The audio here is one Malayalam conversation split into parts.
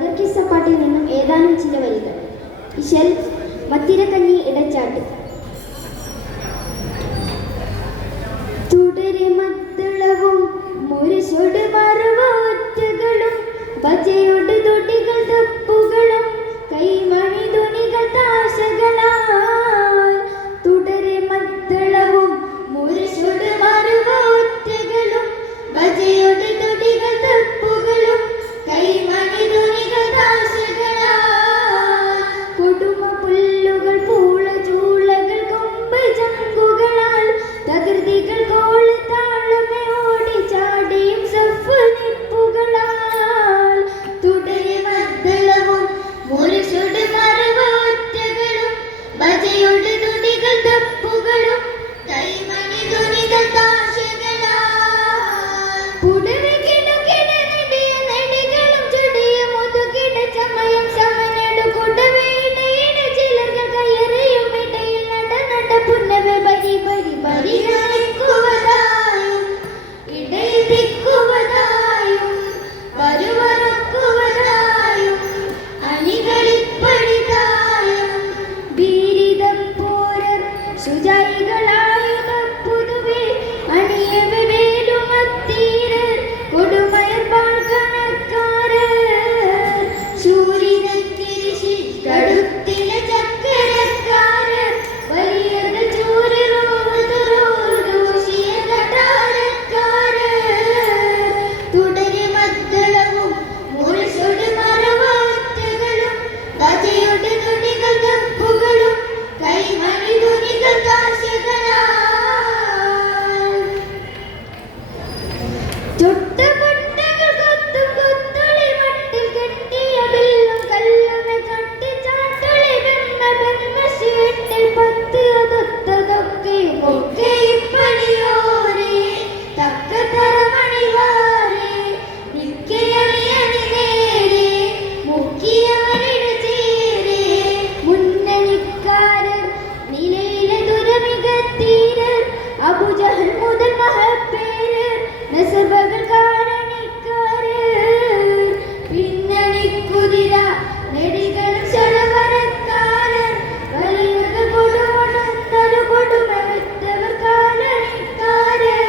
ബദർക്കിസ്സപ്പാട്ടിൽ നിന്നും ഏതാനും ചില വരികൾ. ഇശൽ മത്തിരക്കഞ്ഞി ഇടച്ചാട്ട്. തുടരെ മദ്ദളവും മുരശോട് മറുവൊറ്റകളും ബജയോട് തൊടികൾ തപ്പുകളും കൈമണി തുണികൾ താശകളാൽ. തുടരെ മദ്ദളവും മുരശോട് മറുവൊറ്റകളും ബജയോട് തൊടികൾ തപ്പുകളും കൈമണി തുണികൾ താശകളാൽ. കൊടുമ പുല്ലുകൾ പൂള ചൂളകൾ കൊമ്പ് ചങ്കുകളാൽ തകൃതികൾ കോള് താളമേ ഓടി ചാടിയും സഫ് നിപ്പുകളാൽ. തുടരെ മദ്ദളവും മുരശോട് മറുവൊറ്റകളും ബജയോട് തുടികൾ തപ്പുകളും കൈമണി തുണികൾ താശകളാൽ. പുടവി കിടകിട നെടിയ നെടികളും ചുടിയ മുതുകിട ചമയം സമനടു കുടവേടയിട ചിലകൾ കയറിയും ഇടയിൽ നട പുന്നവെ ബരി ബരി ബരികളിക്കുവതായും ഇടയിൽ തിക്കുവതായും വരുവറക്കുവതായും അണികളിപ്പടിതായും ബീരിതം പോരർ ശുചൈകളായുധ പുതുവേ അണിയവെ വേലുമത്തീരർ കൊടുമയർ പാൽക്കണക്കാരർ ശൂരിനത്തിരിശി കടുത്തില ചക്കരക്കാരർ വലിയകൾ ചൂരരോദൂഷിയ കടാരക്കാരർ. തുടരെ മദ്ദളവും മുരശോട് മറുവൊറ്റകളും ബജയോട് തുടികൾ തപ്പുകളും കൈമണി തുണികൾ താശകളാൽ. ചുട്ടപൊട്ടകൾ കൊത്തും കൊത്തുളി മട്ടിൽ കെട്ടിയ ബില്ലും കല്ലുമെ ചട്ടി ചാട്ടുളി വെമ്മ വെമ്മശിവെട്ടിൽ പത്ത് അതൊത്തതൊക്കെ ഒക്കെ ഇപ്പടിയോരേ തക്ക തറമണിവാരേ നിക്കയണിയണി നേരെ മുക്കിയവരുടെ ചേരെ മുന്നണിക്കാരർ നിലയിലെ ദുരമികത്തീരർ അബുജഹൽ മുതൽ മഹപ്പേരർ നസബകൾ കാരണിക്കാരർ പിന്നണിക്കുതിര നെടികളും ചടവരക്കാരർ വലിയവർ കൊടുവണത്തരു കൊടുമവത്തവർ കാലണിക്കാരർ.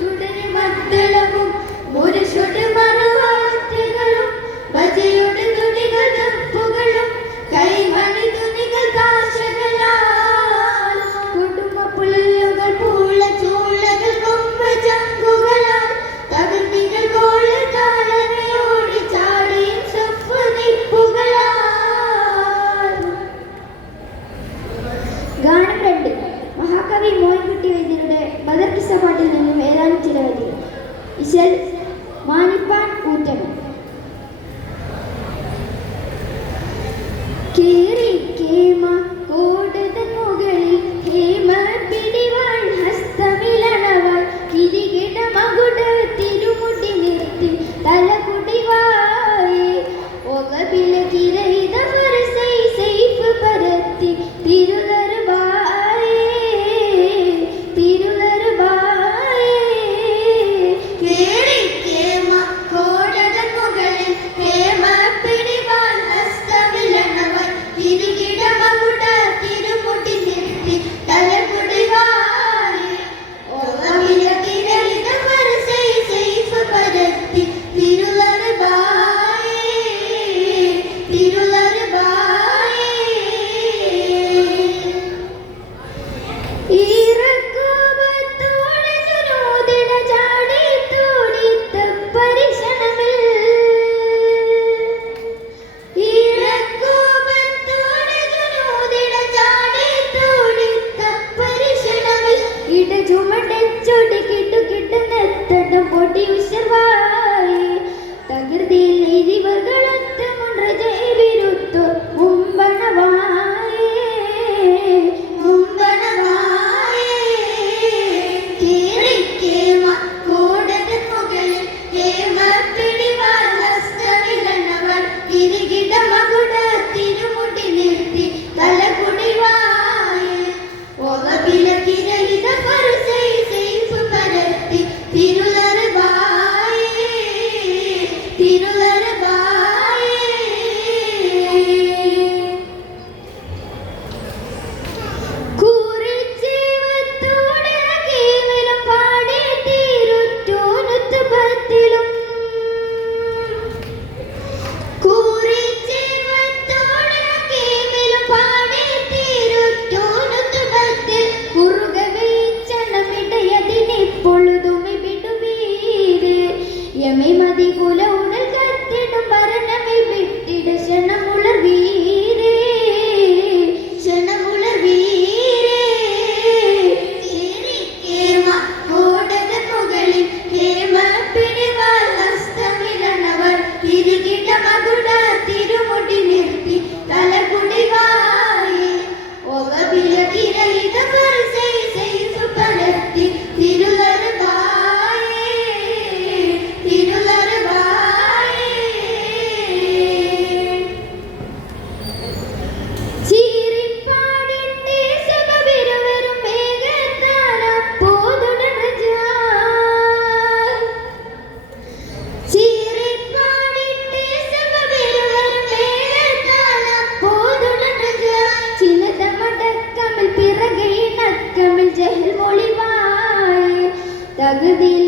തുടരെ മദ്ദളവും മുരശോട് മറുവൊറ്റകളും ബജയോട് തുടികൾ തപ്പുകളും കൈമണി തുണികൾ താശകളാൽ. കൊടുമ പുല്ലുകൾ പൂള ചൂളകൾ കൊമ്പ് ചങ്കുകളാൽ തകർത്തികൾ കോള് താളമയോടി ചാടിയും സഫ് നിപ്പുകളാൽ. ഗാനം 2. മഹാകവി മോയിൻകുട്ടി വൈദ്യരുടെ ബദർക്കിസ്സപ്പാട്ടിൽ നിന്നും ഏതാനും ചില വരികൾ. ഇശൽ മാനിപ്പാൻ ഊറ്റണം. കേറി കേമ കോടതൻ മുകളിൽ ഹേമ പിടിവാൾ ഹസ്തമിലണവാൾ കിരികിട മകുട തിരുമുടി നിർത്തി തലകുടിവായേ ഒകബില കിരയിത ഫർസൈ സൈഫ് പരത്തി തിരുദർബായേ തിരുദർബായേ. കേറി കേമ കോടതൻ മുകളിൽ ഹേമ പിടിവാൾ ഹസ്തമിലണവാൾ കിരി മതികുല ഉടൽ കത്തിടും ഭരണമിൽ വിട്ടിട ക്ഷണമുളർ വീരേ ക്ഷണമുളർ വീരേ കോടകൻ മുകളിൽ ഹേമ പിടിവാൾ ഹസ്തമിലണവർ തിരുകിട മകുട തിരുമുടി നിർത്തി തലകുടിവായി ഒകബില തിരയിത പരസൈ സൈസു പരത്തി തിരുലർവായേ തിരുലർവായേ ചീറിപ്പാടിന്റെ സഭവിരുവരും വേഗത്താനം പോതുടർജാ ചീറിപ്പാടിന്റെ സഭവിരുവരും വേഗത്താനം പോതുടർജാ ചിലതമടക്കമിൽ പിറകെ ഇണക്കമിൽ ജഹൽ മൊളിവായേ തകുതിയിൽ